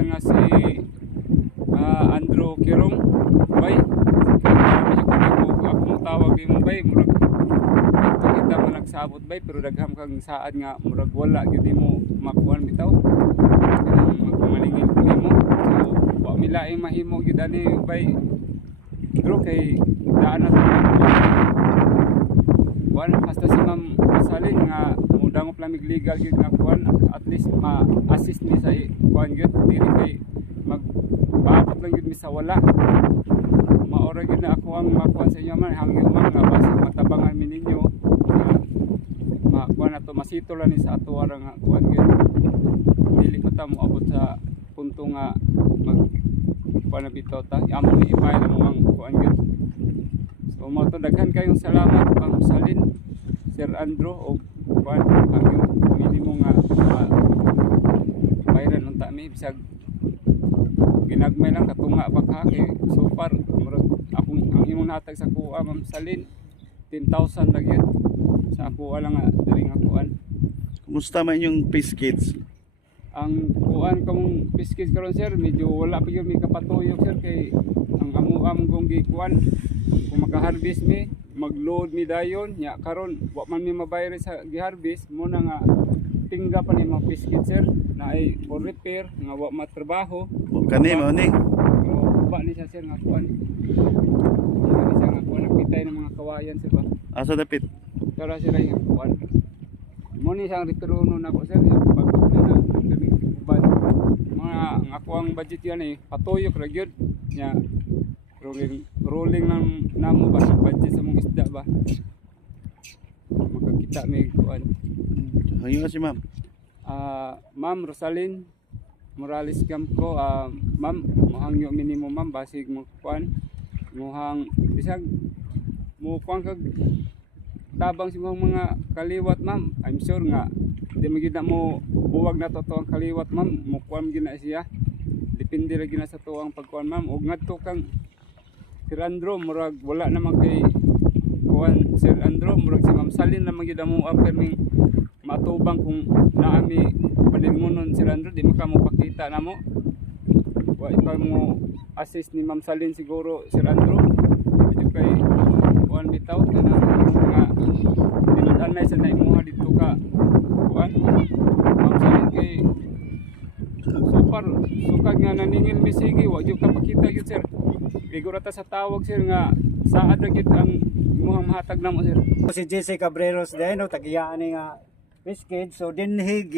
kauban nga si Andrew Kirong bay ako tawag mo bay murag ato kita man nagsabot bay pero dagham kang saad nga murag wala gyud mo makuan bitaw kanang magmalingil ko nimo so wa milaing mahimo gyud ani bay bro kay daan na kuan hasta si Ma'am Rosalyn nga mudangop lamig legal gyud nga kuan at least ma-assist mi sa kuan gyud dili kay magpaabot lang gyud mi sa wala maora gyud na ako ang makuan sa inyo man hangyo man nga basta matabangan mi ninyo makuan ato masito lang ni sa ato ara nga kuan gyud dili pa ta mo abot sa punto nga mag kuan na bitaw ta amo ni ipay na mo ang kuan gyud. So mo to daghan kayong salamat Ma'am Rosalyn, Sir Andrew o kuan ang minimo nga bayran unta mi bisag ginagmay lang katunga pa ka kay so far akong ang imong natag sa kuha Ma'am Rosalyn 10,000 lang yun sa kuha lang nga diri nga kuan. Kumusta man yung fish kits? Ang kuan kamong fish kits karon sir medyo wala pa gyud mi kapatuyok sir kay ang amuam kong gikuan kung maka-harvest mi mag-load mi dayon nya karon wa man mi mabayar sa gi-harvest mo na nga tingga pa ni mga fish kits sir na ay for repair nga wa matrabaho Kani mo ni? ba ni siya sir nga kuan siya nga kuan nagpitay ng mga kawayan sir ba Asa dapit? tara sir ay nga kuan mo ni siyang reperuno na ko sir yung pagod na kami uban mga nga kuang budget yan eh patuyok ra gyud nya rolling lang namo ba sa budget sa mong isda ba makakita may kuan. Hangyo si ma'am. Ma'am Rosalyn Morales Campo, ma'am mohang yo minimum ma'am basig mo kuan mohang bisag mo kuan kag tabang si mga kaliwat ma'am. I'm sure nga di magid na mo buwag na to ang kaliwat ma'am mo kuan gyud na siya depende ra gyud na sa tuang pagkuan ma'am ug ngadto kang Sir Andrew murag wala naman kay kuan Sir Andrew murag si Ma'am Rosalyn naman gyud mo perming matubang kung naami paningunon Sir Andrew di maka mo pakita namo wa ikaw mo assist ni Ma'am Rosalyn siguro Sir Andrew medyo kay kuan bitaw kana nga dinutanay sa naimuha dito ka kuan Ma'am Rosalyn kay so far sukad nga naningil mi sige wa gyud ka pakita gyud sir Igurata sa tawag sir nga saad ra gyud ang imong mahatag namo sir. Si Jesse Cabreros din no tagiyaan ni nga fish kid so dinhi